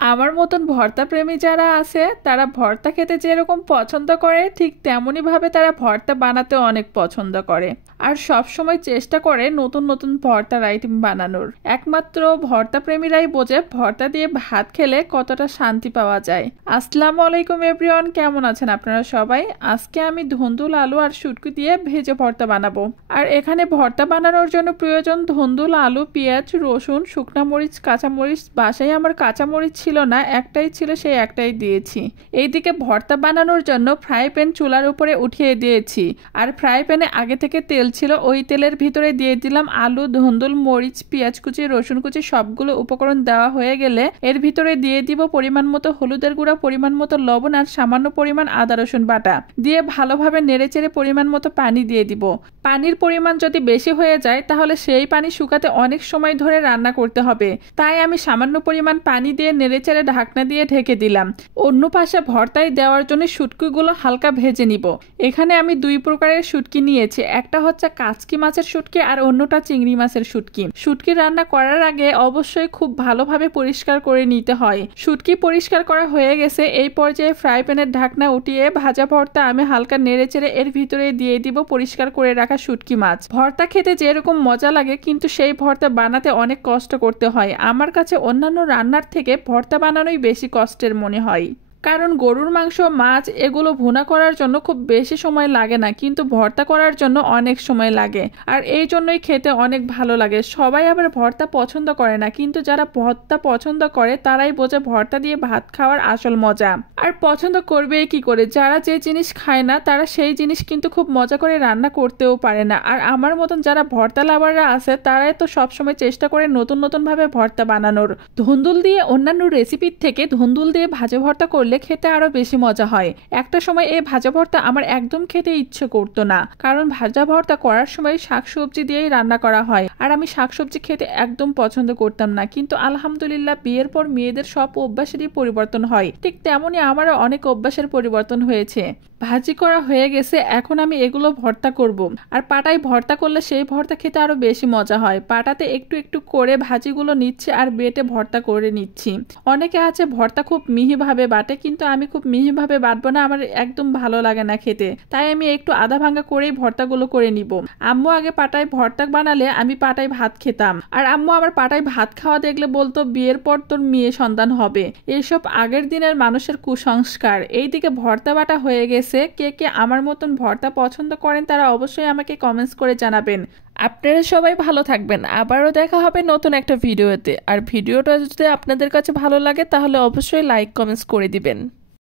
আমার মতন ভর্তা প্রেমী যারা আছে তারা ভর্তা খেতে যেরকম পছন্দ করে ঠিক তেমনই ভাবে তারা ভর্তা বানাতে অনেক পছন্দ করে আর সব সময় চেষ্টা করে নতুন নতুন ভর্তার আইটেম বানানোর। একমাত্র ভর্তা প্রেমীরাই বোঝে ভর্তা দিয়ে ভাত খেলে কতটা শান্তি পাওয়া যায়। আসসালামু আলাইকুম এভরিওয়ান, কেমন আছেন আপনারা সবাই? আজকে আমি ধুন্দুল আলু আর শুটকি দিয়ে ভেজে ভর্তা বানাবো। আর এখানে ভর্তা বানানোর জন্য প্রয়োজন ধুন্দুল, আলু, পেঁয়াজ, রসুন, শুকনা মরিচ, কাঁচামরিচ। বাসায় আমার কাঁচামরিচ ছিল না, একটাই ছিল, সেই একটাই দিয়েছি। এইদিকে ভর্তা বানানোর জন্য ফ্রাই প্যান চুলার উপরে উঠিয়ে দিয়েছি আর ফ্রাই প্যানে আগে থেকে তেল ছিল, ওই তেলের ভিতরে দিয়ে দিলাম আলু, ধুন্দুল, মরিচ, পেঁয়াজ কুচি, রসুন কুচি। সবগুলো উপকরণ দেওয়া হয়ে গেলে এর ভিতরে দিয়ে দিব পরিমাণ মতো হলুদের গুঁড়া, পরিমাণ মতো লবণ আর সামান্য পরিমাণ আদা রসুন বাটা। দিয়ে ভালোভাবে নেড়েচেড়ে পরিমাণ মতো পানি দিয়ে দিব। পানির পরিমাণ যদি বেশি হয়ে যায় তাহলে সেই পানি শুকাতে অনেক সময় ধরে রান্না করতে হবে, তাই আমি সামান্য পরিমাণ পানি দিয়ে নেড়েচেড়ে ঢাকনা দিয়ে ঢেকে দিলাম। অন্য পাশে ভর্তায় দেওয়ার জন্য শুটকিগুলো হালকা ভেজে নিব। এখানে আমি দুই প্রকারের শুটকি নিয়েছি, একটা হচ্ছে কাচকি মাছের শুটকি আর অন্যটা চিংড়ি মাছের শুটকি। শুটকি রান্না করার আগে অবশ্যই খুব ভালোভাবে পরিষ্কার করে নিতে হয়। শুটকি পরিষ্কার করা হয়ে গেছে, এই পর্যায়ে ফ্রাই প্যানের ঢাকনা উঠিয়ে ভাজা ভর্তা আমি হালকা নেড়েচেড়ে এর ভিতরে দিয়ে দিব পরিষ্কার করে রাখা শুটকি মাছ। ভর্তা খেতে যেরকম মজা লাগে কিন্তু সেই ভর্তা বানাতে অনেক কষ্ট করতে হয়। আমার কাছে অন্যান্য রান্নার থেকে ভর্তা বানানোই বেশি কষ্টের মনে হয়, কারণ গরুর মাংস, মাছ এগুলো ভুনা করার জন্য খুব বেশি সময় লাগে না, কিন্তু ভর্তা করার জন্য অনেক সময় লাগে। আর এই জন্যই খেতে অনেক ভালো লাগে। সবাই আবার ভর্তা পছন্দ করে না, কিন্তু যারা ভর্তা পছন্দ করে তারাই বোঝে ভর্তা দিয়ে ভাত খাওয়ার আসল মজা। আর পছন্দ করবে কি করে? যারা যে জিনিস খায় না তারা সেই জিনিস কিন্তু খুব মজা করে রান্না করতেও পারে না। আর আমার মতন যারা ভর্তা লাভাররা আছে তারাই তো সবসময় চেষ্টা করে নতুন নতুন ভাবে ভর্তা বানানোর। ধুন্দুল দিয়ে অন্যান্য রেসিপির থেকে ধুন্দুল দিয়ে ভাজা ভর্তা করলে খেতে আরো বেশি মজা হয়। একটা সময় এই ভাজা ভর্তা আমার একদম খেতে ইচ্ছে করতো না, কারণ ভাজা ভর্তা করার সময় শাকসবজি দিয়েই রান্না করা হয় আর আমি শাকসবজি খেতে একদম পছন্দ করতাম না। কিন্তু আলহামদুলিল্লাহ বিয়ের পর মেয়েদের সব অভ্যাসেরই পরিবর্তন হয়, ঠিক তেমনই আমারও অনেক অভ্যাসের পরিবর্তন হয়েছে। ভাজি করা হয়ে গেছে, এখন আমি এগুলো ভর্তা করব। আর পাটায় ভর্তা করলে সেই ভর্তা খেতে আরো বেশি মজা হয়। পাটাতে একটু একটু করে ভাজিগুলো নিচ্ছে আর বেটে ভর্তা করে নিচ্ছি। অনেকে আছে ভর্তা খুব মিহিভাবে বাটে, কিন্তু আমি খুব মিহিভাবে বাটবো না, আমার একদম ভালো লাগে না খেতে, তাই আমি একটু আধা ভাঙা করেই ভর্তাগুলো করে নিব। আম্মু আগে পাটায় ভর্তা বানালে আমি পাটায় ভাত খেতাম, আর আম্মু আমার পাটায় ভাত খাওয়া দেখলে বলতো বিয়ের পর তোর মেয়ে সন্তান হবে। এইসব আগের দিনের মানুষের কুসংস্কার। এইদিকে ভর্তা বাটা হয়ে গেছে। কে কে আমার মতন ভর্তা পছন্দ করেন তারা অবশ্যই আমাকে কমেন্টস করে জানাবেন। আপনারা সবাই ভালো থাকবেন, আবারও দেখা হবে নতুন একটা ভিডিওতে। আর ভিডিওটা যদি আপনাদের কাছে ভালো লাগে তাহলে অবশ্যই লাইক কমেন্টস করে দিবেন।